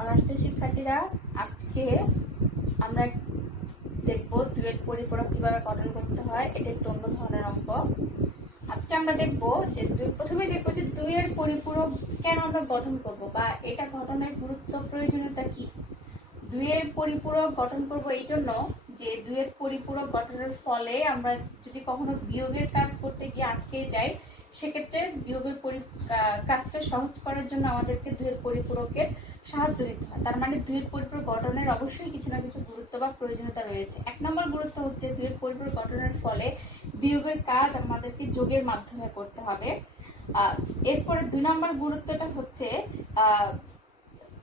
অনার্সের শিক্ষার্থীরা, আজকে আমরা দেখব দুইয়ের পরিপূরক কিভাবে গঠন করতে হয়। এটা একটু অন্য ধরনের অঙ্ক। আজকে আমরা দেখব যে প্রথমে দেখব যে দুইয়ের পরিপূরক কেন আমরা গঠন করব বা এটা গঠনের গুরুত্ব প্রয়োজনীয়তা কি। দুইয়ের পরিপূরক গঠন করব এই জন্য যে দুইয়ের পরিপূরক গঠনের ফলে আমরা যদি কখনো বিয়োগের কাজ করতে গিয়ে আটকে যাই, সেক্ষেত্রে বিয়োগের কাজটা সহজ করার জন্য আমাদেরকে দুইয়ের পরিপূরকের সাহায্য নিতে হয়। তার মানে দুইয়ের পরিপূরক গঠনের অবশ্যই কিছু না কিছু গুরুত্ব বা প্রয়োজনীয়তা রয়েছে। এক নম্বর গুরুত্ব হচ্ছে দুইয়ের পরিপূরক গঠনের ফলে বিয়োগের কাজ আমাদেরকে যোগের মাধ্যমে করতে হবে। এরপরে দুই নম্বর গুরুত্বটা হচ্ছে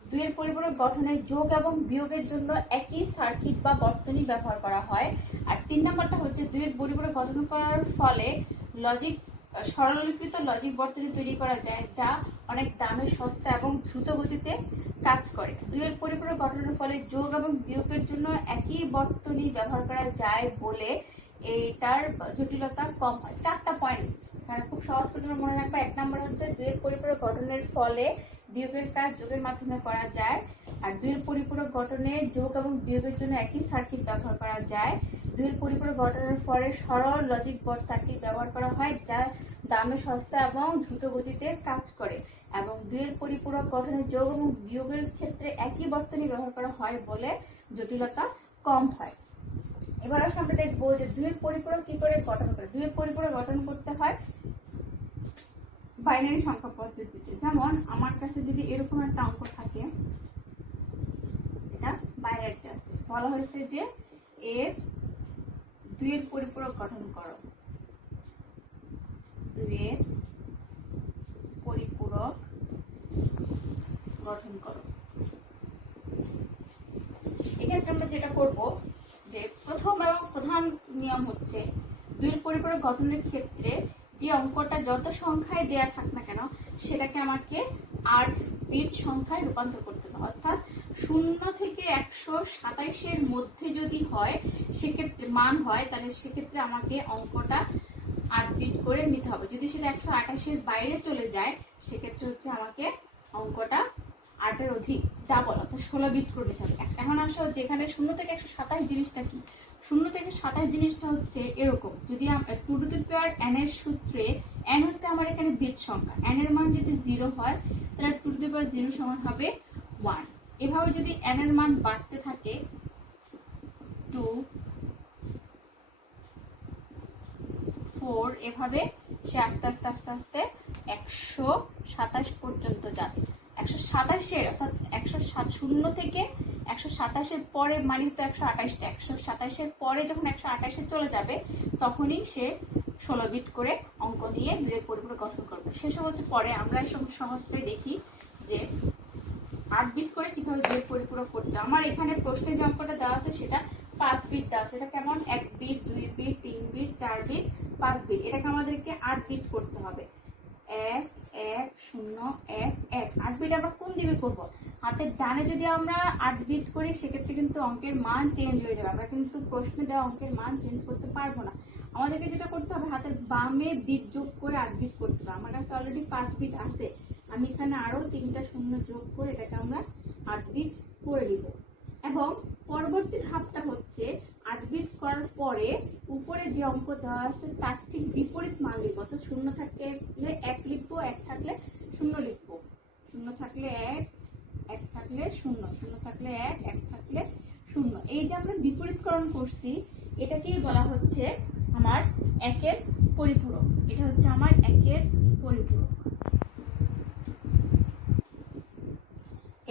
দুইয়ের পরিপূরক গঠনে যোগ এবং বিয়োগের জন্য একই সার্কিট বা বর্তনী ব্যবহার করা হয়। আর তিন নম্বরটা হচ্ছে দুইয়ের পরিপূরক গঠন করার ফলে সরলীকৃত লজিক বর্তনী তৈরি করা যায়, যা অনেক দামে, সস্তা এবং দ্রুত গতিতে কাজ করে। দুইয়ের পরিপূরক গঠনের ফলে যোগ এবং বিয়োগের জন্য একই বর্তনী ব্যবহার করা যায় বলে এইটার জটিলতা কম হয়। চারটা পয়েন্ট এখানে খুব সহজ করে মনে রাখবা। এক নম্বর হচ্ছে দুইয়ের পরিপূরক গঠনের ফলে বিয়োগের কাজ যোগের মাধ্যমে করা যায়। আর দুইয়ের পরিপূরক গঠনে যোগ এবং বিয়োগের জন্য একই সার্কিট ব্যবহার করা যায়। দুইয়ের পরিপূরক গঠনের ফলে সরল লজিক বোর্ড সার্কিট ব্যবহার করা হয়, যা দামে, সস্তা এবং দ্রুত গতিতে কাজ করে। এবং দুইয়ের পরিপূরক গঠনে যোগ এবং বিয়োগের ক্ষেত্রে একই বর্তনী ব্যবহার করা হয় বলে জটিলতা কম হয়। এবার আমরা দেখবো যে দুইয়ের পরিপূরক কি করে গঠন করে। দুইয়ের পরিপূরক গঠন করতে হয় বাইনারি সংখ্যা পদ্ধতিতে। যেমন আমার কাছে যদি এরকম একটা অঙ্ক থাকে, এটা বাইনারিতে আছে, বলা হয়েছে যে এর দুইয়ের পরিপূরক গঠন করো। দুইয়ের পরিপূরক গঠন করো। এক্ষেত্রে আমরা যেটা করব যে প্রথম এবং প্রধান নিয়ম হচ্ছে দুইয়ের পরিপূরক গঠনের ক্ষেত্রে যে অঙ্কটা যত সংখ্যায় দেয়া থাক না কেন, সেটাকে আমাকে 8 বিট সংখ্যায় রূপান্তর করতে হবে। অর্থাৎ 0 থেকে 127 মধ্যে যদি হয়, সেক্ষেত্রে মান হয়, তাহলে সেক্ষেত্রে আমাকে অঙ্কটা 8 বিট করে নিতে হবে। যদি সেটা 128 বাইরে চলে যায়, সেক্ষেত্রে হচ্ছে আমাকে অঙ্কটা 8 অধিক ডাবল অর্থাৎ 16 বিট করে নিতে হবে। এখন আসো যেখানে 0 থেকে 127 জিনিসটা কি। 0 থেকে 27 জিনিসটা হচ্ছে এরকম, যদি two to the power n এর সূত্রে n হচ্ছে আমার এখানে বিট সংখ্যা, n এর মান যদি 0 হয় তাহলে টু টু দি পাওয়ার 0 সমান হবে 1। এভাবে যদি n এর মান বাড়তে থাকে 2 4, এভাবে সে আস্তে আস্তে আস্তে আস্তে 127 পর্যন্ত যাবে। 127 অর্থাৎ 0 থেকে 127 পরে মানে তো 128টা, 127 পরে যখন 128 চলে যাবে, তখনই সে 16 বিট করে অঙ্ক নিয়ে দুইয়ের পরিপূরক গঠন করবে। সেসব হচ্ছে পরে। আমরা এই সহজটাই দেখি যে 8 বিট করে কিভাবে দুইয়ের পরিপূরক করতে। আমার এখানে প্রশ্নে যে অঙ্কটা দেওয়া আছে সেটা 5 বিট দেওয়া আছে। সেটা কেমন? 1 bit, 2 bit, 3 bit, 4 bit, 5 bit. এটাকে আমাদেরকে 8 বিট করতে হবে। 1 1 0 1 1। 8 বিট আমরা কোন দিকে করব? হাতের ডানে যদি আমরা 8 বিট করি, সেক্ষেত্রে কিন্তু অঙ্কের মান চেঞ্জ হয়ে যাবে। আমরা কিন্তু প্রশ্নে দেওয়া অঙ্কের মান চেঞ্জ করতে পারবো না। আমাদেরকে যেটা করতে হবে, হাতের বামে বিট যোগ করে 8 বিট করতে হবে। আমার কাছে অলরেডি 5 বিট আছে, আমি এখানে আরো 3টা শূন্য যোগ করে এটাকে আমরা 8 বিট করে নিব। এবং পরবর্তী ধাপটা হচ্ছে 8 বিট করার পরে উপরে যে অঙ্ক দেওয়া আছে তার ঠিক বিপরীত মান লিখবো। অর্থাৎ 0 থাকলে 1 লিখবো, 1 থাকলে 0 লিখবো। 0 থাকলে 1, 1 থাকলে 0, 0 থাকলে 1, 1 থাকলে 0। এই যে আমরা বিপরীতকরণ করছি, এটাকেই বলা হচ্ছে আমার 1-এর পরিপূরক। এটা হচ্ছে আমার 1-এর পরিপূরক।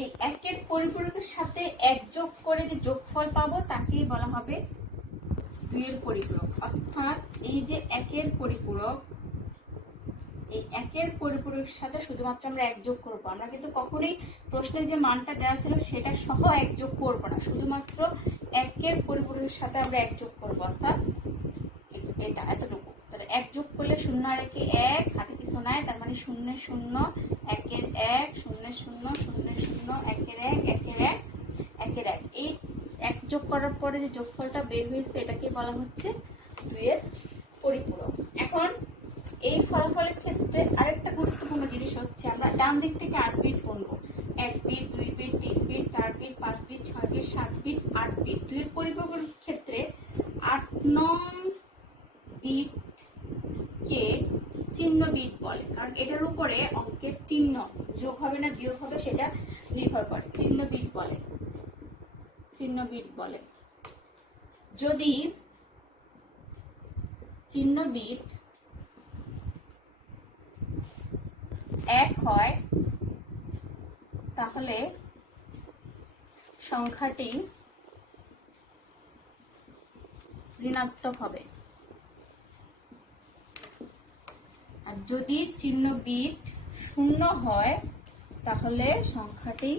এই 1-এর পরিপূরকের সাথে 1 যোগ করে যে যোগফল পাবো তাকেই বলা হবে 2-এর পরিপূরক। অর্থাৎ এই যে 1-এর পরিপূরক, এই 1-এর পরিপূরকের সাথে শুধুমাত্র আমরা 1 যোগ করব। আমরা কিন্তু কখনোই প্রশ্নে যে মানটা দেওয়া ছিল সেটা সহ 1 যোগ করব না, শুধুমাত্র 1-এর পরিপূরকের সাথে আমরা 1 যোগ করব। অর্থাৎ এটা এতটুকু। তাহলে 1 যোগ করলে 0 আর 1 1, হাতে কিছু নাই, তার মানে 0 0 1 1 0 0 0 0 1 1 1 1 1 1। এই 1 যোগ করার পরে যে যোগফলটা বের হয়েছে এটাকে বলা হচ্ছে 2-এর পরিপূরক। এখন এই ফলাফলের ক্ষেত্রে আরেকটা গুরুত্বপূর্ণ জিনিস হচ্ছে আমরা ডান দিক থেকে 8 বিট গুনবো। 1 bit, 2 bit, 3 bit, bit, 5 bit, 6 bit, 7 bit, 8 bit. 2 এর পরিপূরকের ক্ষেত্রে 8 নং বিট কে চিহ্ন বিট বলে, কারণ এটার উপরে অঙ্কের চিহ্ন যোগ হবে না বিয়োগ হবে সেটা নির্ভর করে। চিহ্ন বিট বলে, চিহ্ন বিট বলে। যদি চিহ্ন বিট 1 হয় তাহলে সংখ্যাটি ঋণাত্মক হবে, আর যদি চিহ্ন বিট 0 হয় তাহলে সংখ্যাটি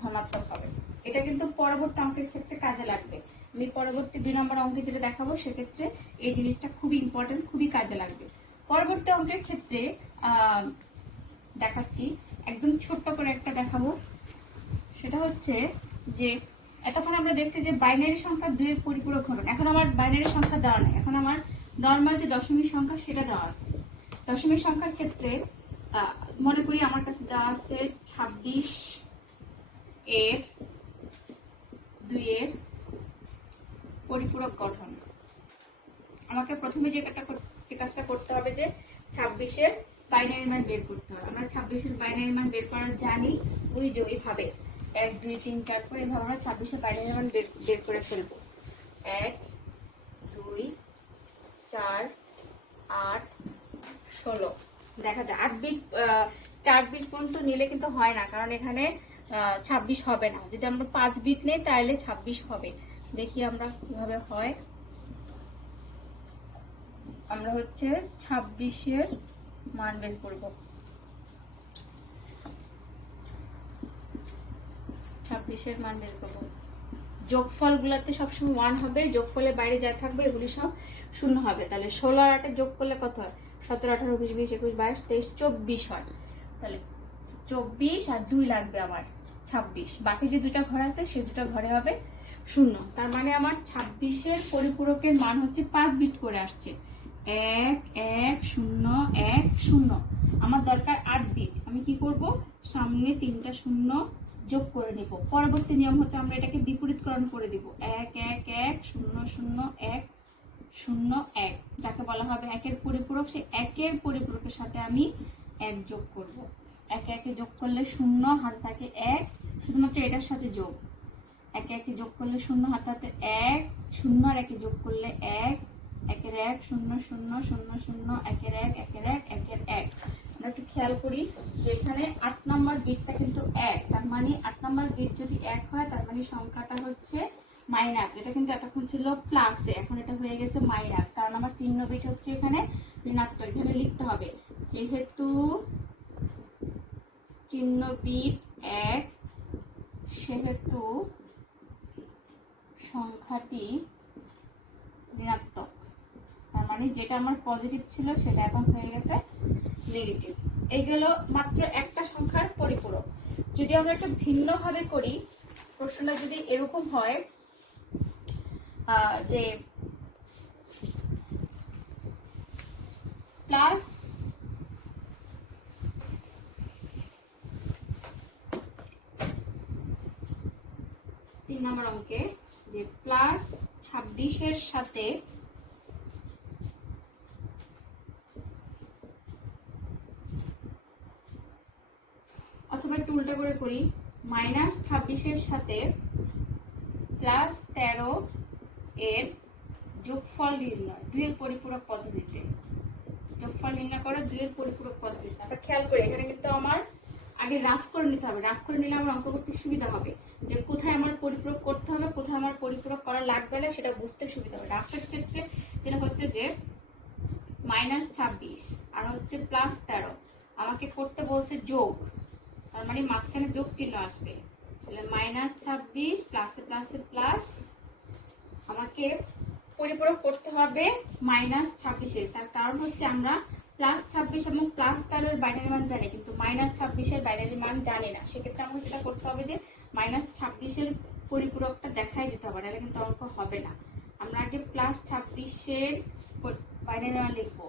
ধনাত্মক হবে। এটা কিন্তু পরবর্তী অঙ্কের ক্ষেত্রে কাজে লাগবে। আমি পরবর্তী 2 নম্বর অঙ্কে যেটা দেখাবো সেক্ষেত্রে এই জিনিসটা খুবই ইম্পর্টেন্ট, খুবই কাজে লাগবে। পরবর্তী অঙ্কের ক্ষেত্রে দেখাচ্ছি, একদম ছোট্ট করে একটা দেখাবো। সেটা হচ্ছে যে এতক্ষণ আমরা দেখছি যে বাইনারি সংখ্যা 2 এর পরিপূরক ঘটন। এখন আমার বাইনারি সংখ্যা দেওয়া নেই, এখন আমার নর্মাল যে দশমিক সংখ্যা সেটা দেওয়া আছে। দশমিক সংখ্যার ক্ষেত্রে মনে করি আমার কাছে দেওয়া আছে 26 এর 2 এর পরিপূরক গঠন। আমাকে প্রথমে যে কাজটা করতে হবে যে 26 এর বাইনারি মান বের করতে হবে। আমরা 26 এর বাইনারি মান বের করা জানি, ওই যে ওইভাবে 1 2 3 4 করে এভাবে আমরা 26 এর বাইনারি মান বের করে ফেলবো। 1 2 4 8 16। দেখা যায় 8 বিট 4 বিট পর্যন্ত নিলে কিন্তু হয় না, কারণ এখানে 26 হবে না। যদি আমরা 5 বিট নেই তাহলে 26 হবে। দেখি আমরা কিভাবে হয়। আমরা হচ্ছে 26 এর মান বের করব। 26 এর মান বের করব। যোগফল গুলাতে সবসময় 1 হবে, যোগফলের বাইরে যা থাকবে এগুলি সব 0 হবে। তাহলে 16 আর 8 যোগ করলে কত হয়? 17 18 19 20 21 22 23 24 হয়। তাহলে 24 আর 2 লাগবে আমার 26। বাকি যে দুটা ঘর আছে সেই দুটা ঘরে হবে 0। তার মানে আমার 26 এর পরিপূরকের মান হচ্ছে 5 বিট করে আসছে। 1 1 0 1 0। আমার দরকার 8 বিট। আমি কি করব? সামনে 3টা 0 যোগ করে নিব। পরবর্তী নিয়ম হচ্ছে আমরা এটাকে বিপরীতকরণ করে দিব। 1 1 1 0 0 1 0 1, যাকে বলা হবে 1 এর পরিপূরক। সেই 1 এর পরিপূরকের সাথে আমি 1 যোগ করব। 1 1 যোগ করলে 0, হাত থাকে 1, শুধুমাত্র এটার সাথে যোগ। 1 1 যোগ করলে 0, হাত হাতে 1, 0 আর 1 যোগ করলে 1, 1 এর 1 0 0 0 0 1 এর 1 1 এর 1 1 এর 1। আমরা একটু খেয়াল করি যে এখানে 8 নম্বর বিটটা কিন্তু 1, তার মানে 8 নম্বর বিট যদি 1 হয় তার মানে সংখ্যাটা হচ্ছে মাইনাস। এটা কিন্তু এতক্ষণ ছিল প্লাসে, এখন এটা হয়ে গেছে মাইনাস, কারণ আমার চিহ্ন বিট হচ্ছে এখানে ঋণাত্মক। এখানে লিখতে হবে যেহেতু চিহ্ন বিট 1 সেহেতু সংখ্যাটি ঋণাত্মক। তার মানে যেটা আমার পজিটিভ ছিল সেটা এখন হয়ে গেছে নেগেটিভ। এইগুলো মাত্র একটা সংখ্যার পরিপূরক। যদি আমরা একটু ভিন্ন ভাবে করি, প্রশ্নটা যদি এরকম হয় যে প্লাস 3 নম্বর অঙ্কে যে প্লাস 26 এর সাথে অথবা একটু উল্টা করে করি, মাইনাস 26 এর সাথে প্লাস 13 এর যোগফল নির্ণয় 2 এর পরিপূরক পদ্ধতিতে। যোগফল নির্ণয় করে 2 এর পরিপূরক পদ্ধতিতে। আমরা খেয়াল করি এখানে কিন্তু আমার আগে রাফ করে নিতে হবে। রাফ করে নিলে আমার অঙ্ক করতে সুবিধা হবে, যে কোথায় আমার পরিপূরক করতে হবে, কোথায় আমার পরিপূরক করা লাগবে না সেটা বুঝতে সুবিধা হবে। রাফের ক্ষেত্রে যেটা হচ্ছে যে মাইনাস 26 আর হচ্ছে প্লাস 13, আমাকে করতে বলছে যোগ, তার মানে মাঝখানে যোগ চিহ্ন আসবে। তাহলে মাইনাস 26 প্লাসে প্লাসে প্লাস, আমাকে পরিপূরক করতে হবে মাইনাস 26 এর। তার কারণ হচ্ছে আমরা প্লাস 26 এবং প্লাস 13 এর বাইনারি মান জানি, কিন্তু মাইনাস 26 এর বাইনারি মান জানি না। সেক্ষেত্রে আমাকে যেটা করতে হবে যে মাইনাস 26 এর পরিপূরকটা দেখাই দিতে হবে, নাহলে কিন্তু অঙ্ক হবে না। আমরা আগে প্লাস 26 এর বাইনারি মান লিখবো।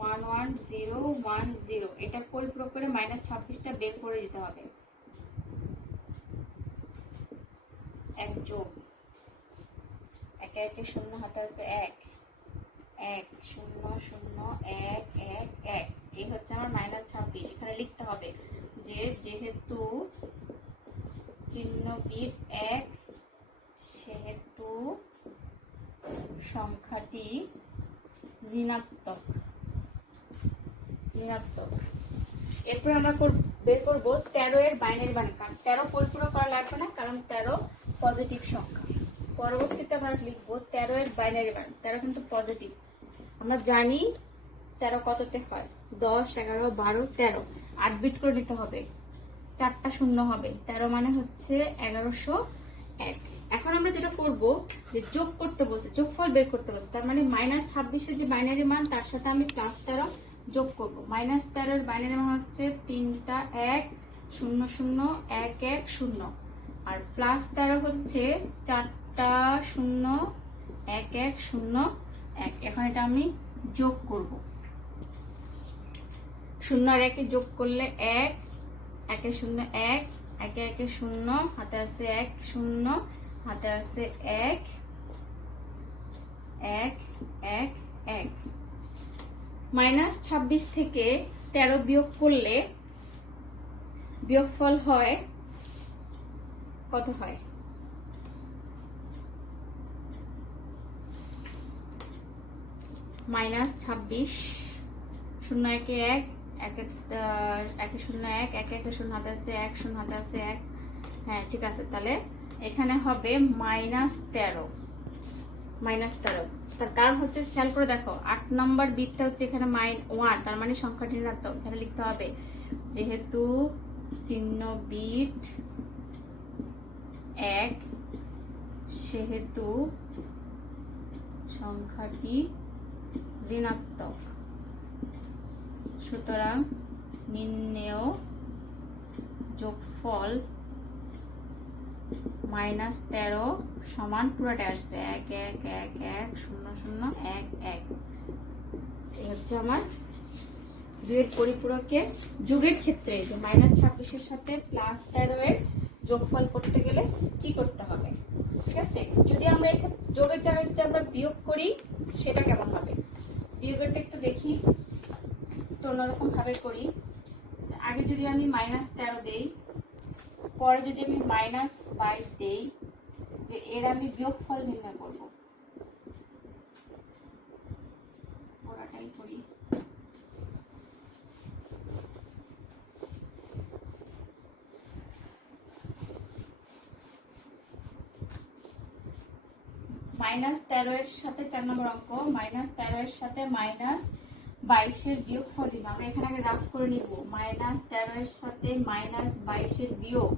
11,0,10 এটা পরিপূরক করে -26টা বের করে দিতে হবে। এক যোগ একে একে শূন্য হাতে আছে 1 1 0 0 1 1 1 এই হচ্ছে আমার -26। এখানে লিখতে হবে যে যেহেতু চিহ্ন বিট 1 সেহেতু সংখ্যাটি ঋণাত্মক। এরপর আমরা বের করবো 13 এর বাইনারি মান। কারণ 13 পরিপূরক করা লাগবে না, কারণ 13 পজিটিভ সংখ্যা। পরবর্তীতে আমরা লিখবো 13 এর বাইনারি মান। 13 কিন্তু পজিটিভ, আমরা জানি 13 কততে হয়, 10 11 12 13। 8 বিট করে নিতে হবে, 4টা শূন্য হবে। 13 মানে হচ্ছে 1101। এখন আমরা যেটা করব যে যোগ করতে বসে, যোগফল বের করতে বসে, তার মানে -26 এর যে বাইনারি মান তার সাথে আমি +13 যোগ করব। -13 এর বাইনারি মান হচ্ছে 3টা 1 0 0 1 1 0 আর +13 হচ্ছে 4টা 0 1 1 0 1। এখন এটা আমি যোগ করব। 0 আর 1 যোগ করলে 1 1 0 1 1 1 0 হাতে আছে 1 0 হাতে আছে 1 1 1 1। -26 থেকে 13 বিয়োগ করলে বিয়োগফল হয় কত হয়? -26 0 1 1 1 1 0 1 1 1 0 হাতে আছে 1 0 হাতে আছে 1। হ্যাঁ ঠিক আছে, তাহলে এখানে হবে -13। তার কারণ হচ্ছে খেয়াল করে দেখো 8 নম্বর বিটটা হচ্ছে এখানে -1, তার মানে সংখ্যাটি ঋণাত্মক। এখানে লিখতে হবে যেহেতু চিহ্ন বিট 1 সেহেতু সংখ্যাটি ঋণাত্মক, সুতরাং নির্ণেয় যোগফল -13 সমান পুরোটা আসবে 1 1 1 1 0 0 1 1। এই হচ্ছে আমার 2 এর পরিপূরকে যোগের ক্ষেত্রে যে -26 এর সাথে +13 এর যোগফল করতে গেলে কি করতে হবে। ঠিক আছে, যদি আমরা এখানে যোগের জায়গায় যদি আমরা বিয়োগ করি সেটা কেমন হবে, বিয়োগেরটা একটু দেখি। তো অন্যরকম ভাবে করি, আগে যদি আমি -13 দেই, পরে যদি আমি -22 দেই, যে এর আমি বিয়োগফল নির্ণয় করব। পুরোটাই করি। -13 এর সাথে 4 নম্বর অঙ্ক, -13 এর সাথে -22 এর বিয়োগফল নিব। আমরা এখানে আগে রাফ করে নিব। -13 এর সাথে -22 এর বিয়োগ,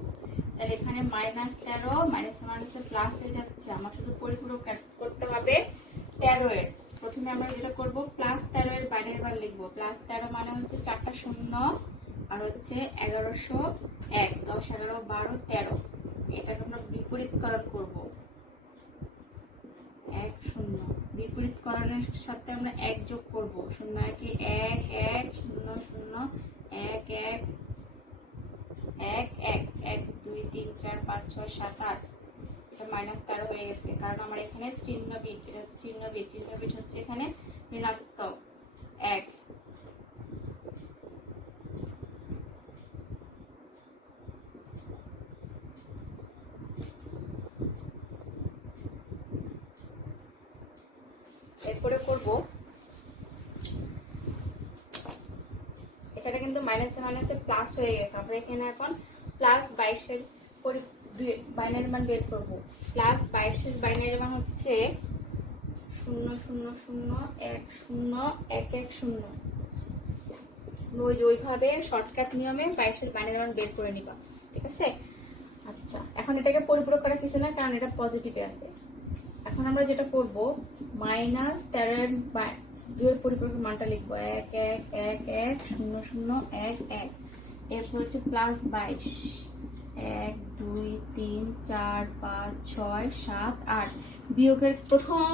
তাহলে এখানে -13 মাইনাসে প্লাস হয়ে যাচ্ছে। আমার শুধু পরিপূরক করতে হবে 13 এর। প্রথমে আমরা যেটা করব +13 এর বাইনারি মান লিখব। +13 মানে হচ্ছে 4টা শূন্য আর হচ্ছে 1101 10 11 12 13। এটাকে আমরা বিপরীতকরণ করব। 1 0 বিপরীতকরণের সাথে আমরা 1 যোগ করব। 0 1 1 1 0 0 1 1 1 1 1 2 3 4 5 6 7 8। এটা -13 হয়ে গেছে, কারণ আমার এখানে চিহ্ন বিট, এটা হচ্ছে চিহ্ন বিট হচ্ছে এখানে ঋণাত্মক 1। এরপরে করব এখানে কিন্তু মাইনাসে প্লাস হয়ে গেছে। আমরা এখানে এখন +22 এর বাইনারি মান বের করব। +22 এর বাইনারি মান হচ্ছে 0 0 0 1 0 1 1 0। ওইভাবে শর্টকাট নিয়মে 22 এর বাইনারি মান বের করে নিবা। ঠিক আছে, আচ্ছা এখন এটাকে পরিপূরক করা কিছু না, কারণ এটা পজিটিভে আছে। এখন আমরা যেটা করব -13 এর দুইয়ের পরিপূরকের মানটা লিখবো 1 1 1 1 0 0 1 1। এরপর হচ্ছে +22 1 2 3 4 5 6 7 8। বিয়োগের প্রথম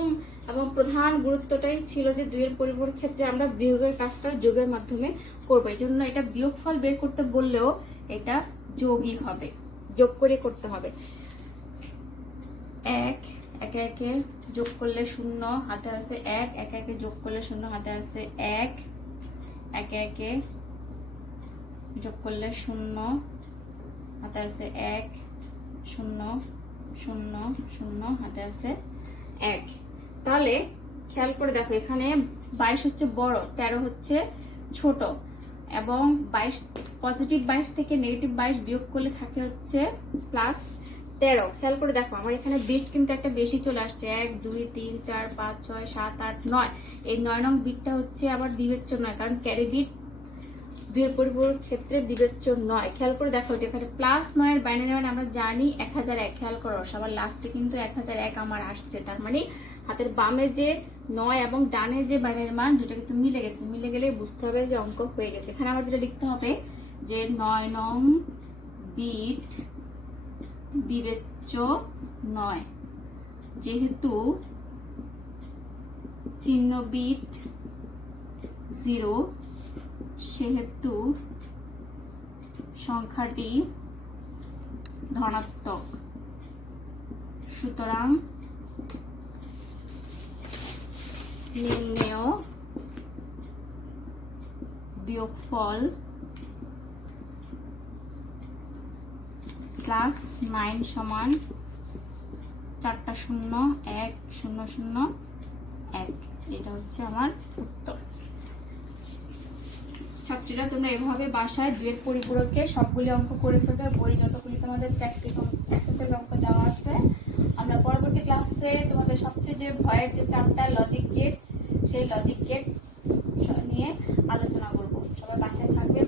এবং প্রধান গুরুত্বটাই ছিল যে 2 এর পরিপূরক ক্ষেত্রে আমরা বিয়োগের কাজটা যোগের মাধ্যমে করবো। এই জন্য এটা বিয়োগফল বের করতে বললেও এটা যোগই হবে, যোগ করে করতে হবে। 1 একে একে যোগ করলে 0 হাতে আছে 1, একে একে যোগ করলে 0 হাতে আছে 1, একে একে যোগ করলে 0 হাতে আছে 1, 0 0 0 হাতে আছে 1। তাহলে খেয়াল করে দেখো, এখানে 22 হচ্ছে বড়, 13 হচ্ছে ছোট, এবং 22 পজিটিভ 22 থেকে নেগেটিভ 22 বিয়োগ করলে থাকে হচ্ছে প্লাস 13। খেয়াল করে দেখো আমার এখানে বিট কিন্তু একটা বেশি চলে আসছে, 1 2 3 4 5 6 7 8 9। এই 9 নং বিটটা হচ্ছে আবার বিবেচ্য নয়, কারণ ক্যারি বিট 2 এর পরিপূরক ক্ষেত্রে বিবেচ্য নয়। খেয়াল করে দেখো যেখানে প্লাস 9 এর বাইনারি মান আমরা জানি 1001। খেয়াল করো সবার লাস্টে কিন্তু 1001 আমার আসছে, তার মানে হাতের বামে যে 9 এবং ডানে যে বাইনারি মান দুটো কিন্তু মিলে গেছে। মিলে গেলে বুঝতে হবে যে অঙ্ক হয়ে গেছে। এখানে আমার যেটা লিখতে হবে যে 9 নং বিট বিবেচ্য নয়, যেহেতু চিহ্ন বিট 0 সেহেতু সংখ্যাটি ধনাত্মক। সুতরাং নির্ণেয় বিয়োগফল ক্লাস 9 সমান 4টা 0 1 0 0 1। এটা হচ্ছে আমার উত্তর। ছাত্রীরা তোমরা এভাবে বাসায় 2 এর পরিপূরকে সবগুলি অঙ্ক করে ফেলবে। বই যতগুলি তোমাদের প্র্যাকটিস এক্সারসাইজ অঙ্ক দেওয়া আছে। আমরা পরবর্তী ক্লাসে তোমাদের সবচেয়ে যে ভয়ের যে চ্যাপ্টার লজিক গেট, সেই লজিক গেট নিয়ে আলোচনা করব। সবাই বাসায় থাকবে।